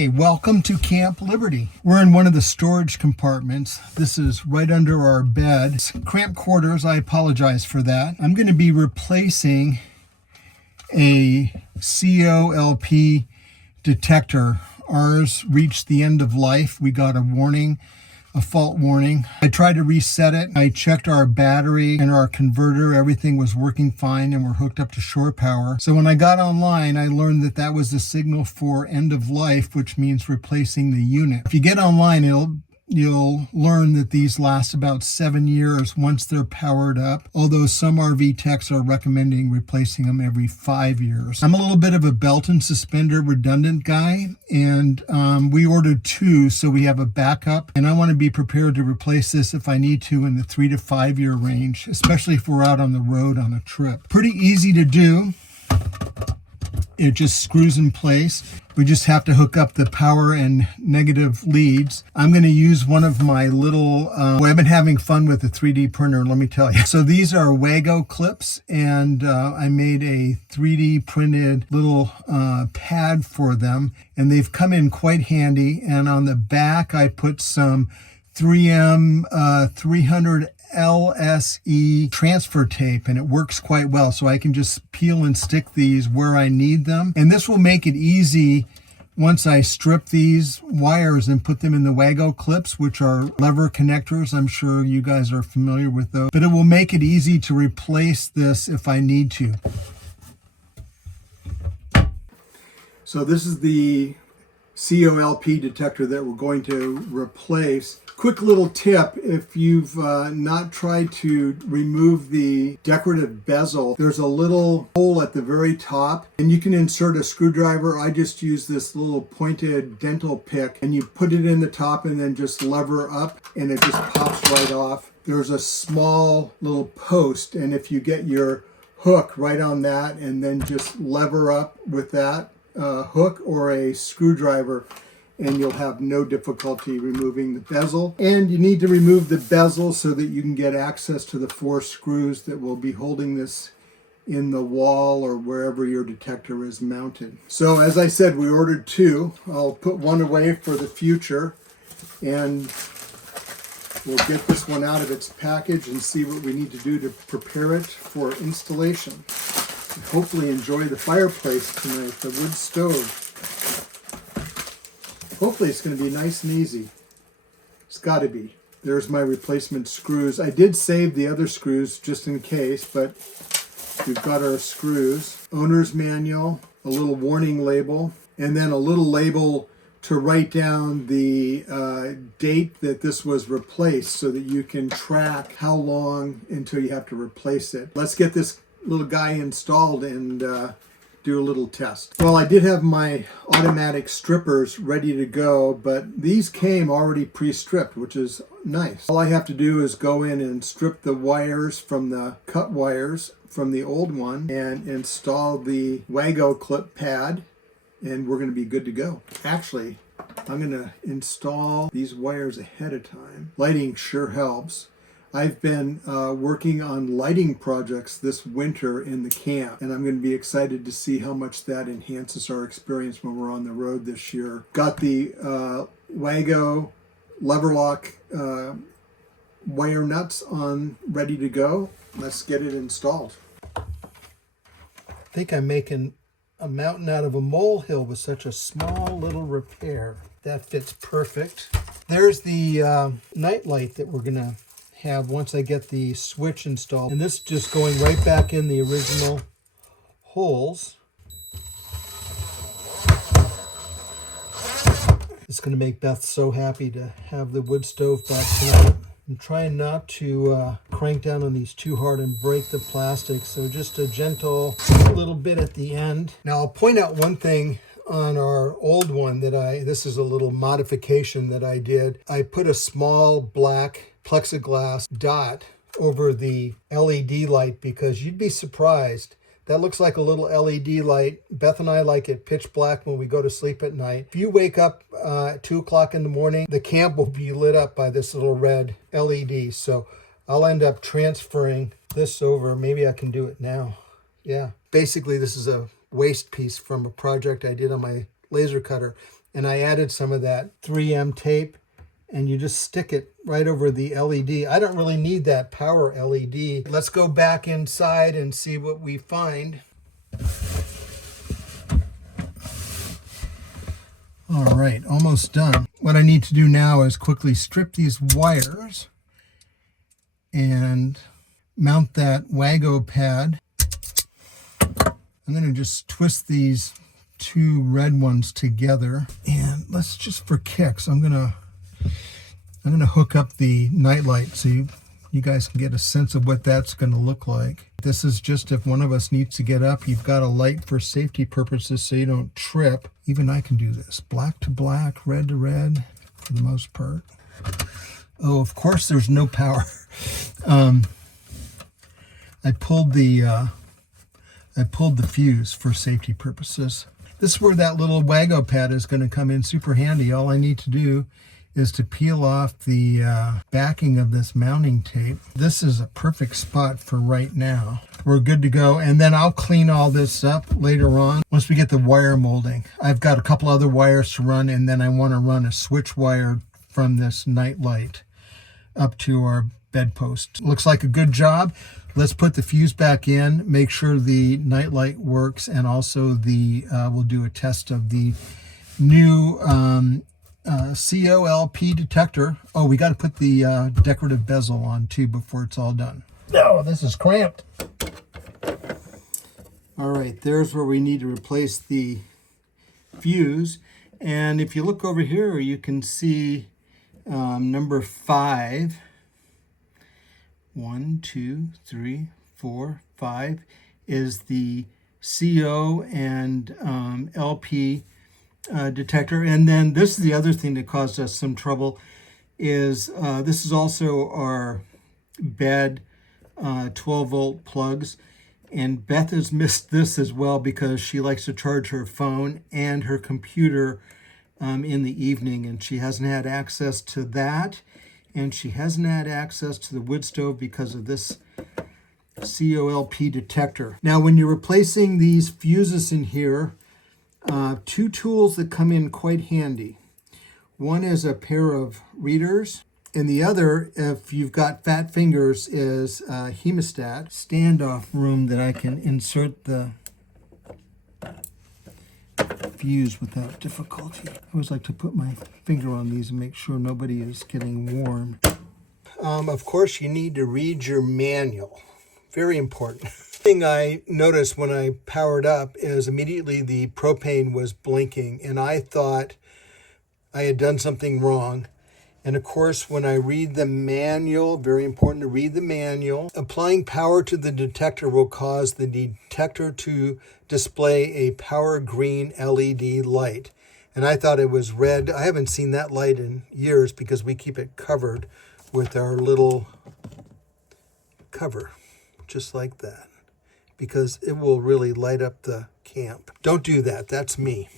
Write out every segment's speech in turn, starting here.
Hey, welcome to Camp Liberty. We're in one of the storage compartments. This is right under our bed. It's cramped quarters, I apologize for that. I'm going to be replacing a COLP detector. Ours reached the end of life. We got a warning, a fault warning. I tried to reset it. I checked our battery and our converter. Everything was working fine and we're hooked up to shore power. So when I got online, I learned that that was the signal for end of life, which means replacing the unit. If you get online, you'll learn that these last about 7 years once they're powered up, although some RV techs are recommending replacing them every 5 years. I'm a little bit of a belt and suspender redundant guy, and we ordered 2, so we have a backup, and I want to be prepared to replace this if I need to in the 3 to 5 year range, especially if we're out on the road on a trip. Pretty easy to do. It just screws in place. We just have to hook up the power and negative leads. I'm going to use one of my little, I've been having fun with the 3D printer, let me tell you. So these are WAGO clips, and I made a 3D printed little pad for them, and they've come in quite handy. And on the back, I put some 3M 300 LSE transfer tape, and it works quite well, so I can just peel and stick these where I need them. And this will make it easy once I strip these wires and put them in the WAGO clips, which are lever connectors. I'm sure you guys are familiar with those, but it will make it easy to replace this if I need to. So this is the COLP detector that we're going to replace. Quick little tip, if you've not tried to remove the decorative bezel, there's a little hole at the very top and you can insert a screwdriver. I just use this little pointed dental pick, and you put it in the top and then just lever up and it just pops right off. There's a small little post, and if you get your hook right on that and then just lever up with that hook or a screwdriver, and you'll have no difficulty removing the bezel. And you need to remove the bezel so that you can get access to the 4 screws that will be holding this in the wall or wherever your detector is mounted. So as I said, we ordered 2. I'll put one away for the future, and we'll get this one out of its package and see what we need to do to prepare it for installation. And hopefully enjoy the fireplace tonight, the wood stove. Hopefully it's going to be nice and easy. It's got to be. There's my replacement screws. I did save the other screws just in case, but we've got our screws. Owner's manual, a little warning label, and then a little label to write down the date that this was replaced so that you can track how long until you have to replace it. Let's get this little guy installed and do a little test. Well, I did have my automatic strippers ready to go, but these came already pre-stripped, which is nice. All I have to do is go in and strip the wires from the cut wires from the old one and install the WAGO clip pad, and we're going to be good to go. Actually, I'm going to install these wires ahead of time. Lighting sure helps. I've been working on lighting projects this winter in the camp, and I'm going to be excited to see how much that enhances our experience when we're on the road this year. Got the WAGO lever lock wire nuts on ready to go. Let's get it installed. I think I'm making a mountain out of a molehill with such a small little repair. That fits perfect. There's the nightlight that we're going to have once I get the switch installed, and this just going right back in the original holes. It's going to make Beth so happy to have the wood stove back tonight. I'm trying not to crank down on these too hard and break the plastic, so just a gentle little bit at the end. Now I'll point out one thing on our old one that this is a little modification that I did. I put a small black plexiglass dot over the LED light because you'd be surprised. That looks like a little LED light. Beth and I like it pitch black when we go to sleep at night. If you wake up at 2 o'clock in the morning, the camp will be lit up by this little red LED. So I'll end up transferring this over. Maybe I can do it now. Yeah. Basically, this is a waste piece from a project I did on my laser cutter. and I added some of that 3M tape, and you just stick it right over the LED. I don't really need that power LED. Let's go back inside and see what we find. All right, almost done. What I need to do now is quickly strip these wires and mount that WAGO pad. I'm going to just twist these two red ones together, and let's just, for kicks, I'm gonna hook up the Nightlight so you guys can get a sense of what that's going to look like. This is just if one of us needs to get up, you've got a light for safety purposes so you don't trip. Even I can do this. Black to black, red to red, for the most part. Oh, of course there's no power. I pulled the fuse for safety purposes. This is where that little WAGO pad is going to come in super handy. All I need to do is to peel off the backing of this mounting tape. This is a perfect spot for right now. We're good to go, and then I'll clean all this up later on once we get the wire molding. I've got a couple other wires to run, and then I want to run a switch wire from this Nightlight up to our bedpost. Looks like a good job. Let's put the fuse back in, make sure the Nightlight works, and also we'll do a test of the new COLP detector. Oh, we got to put the decorative bezel on too before it's all done. No, this is cramped. All right, there's where we need to replace the fuse. And if you look over here, you can see number 5. 1, 2, 3, 4, 5 is the CO and LP detector. And then this is the other thing that caused us some trouble is this is also our bed 12-volt plugs. And Beth has missed this as well because she likes to charge her phone and her computer in the evening, and she hasn't had access to that. And she hasn't had access to the wood stove because of this COLP detector. Now, when you're replacing these fuses in here, two tools that come in quite handy. One is a pair of readers, and the other, if you've got fat fingers, is a hemostat standoff room that I can insert the fuse without difficulty. I always like to put my finger on these and make sure nobody is getting warm. Of course, you need to read your manual. Very important. Thing I noticed when I powered up is immediately the propane was blinking, and I thought I had done something wrong. And of course, when I read the manual, very important to read the manual, applying power to the detector will cause the detector to display a power green LED light. And I thought it was red. I haven't seen that light in years because we keep it covered with our little cover, just like that, because it will really light up the camp. Don't do that. That's me.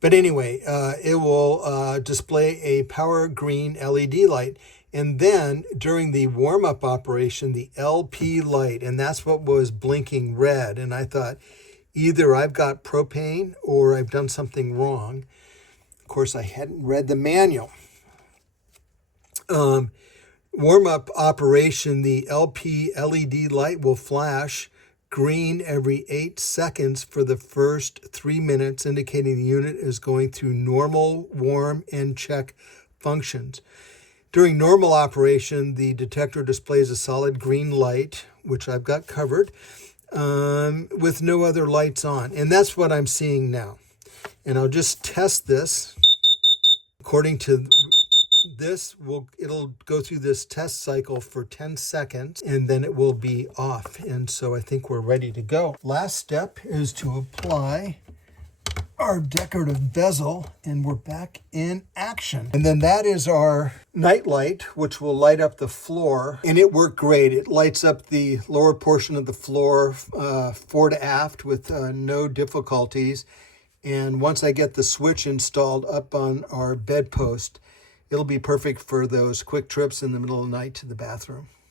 But anyway, it will display a power green LED light. And then during the warm-up operation, the LP light, and that's what was blinking red. And I thought, either I've got propane or I've done something wrong. Of course, I hadn't read the manual. Warm-up operation, the LP LED light will flash green every 8 seconds for the first 3 minutes, indicating the unit is going through normal, warm, and check functions. During normal operation, the detector displays a solid green light, which I've got covered, with no other lights on. And that's what I'm seeing now. And I'll just test this. According to this, it'll go through this test cycle for 10 seconds, and then it will be off. And so I think we're ready to go. Last step is to apply our decorative bezel, and we're back in action. And then that is our Nightlight, which will light up the floor, and it worked great. It lights up the lower portion of the floor fore to aft with no difficulties. And once I get the switch installed up on our bedpost, it'll be perfect for those quick trips in the middle of the night to the bathroom.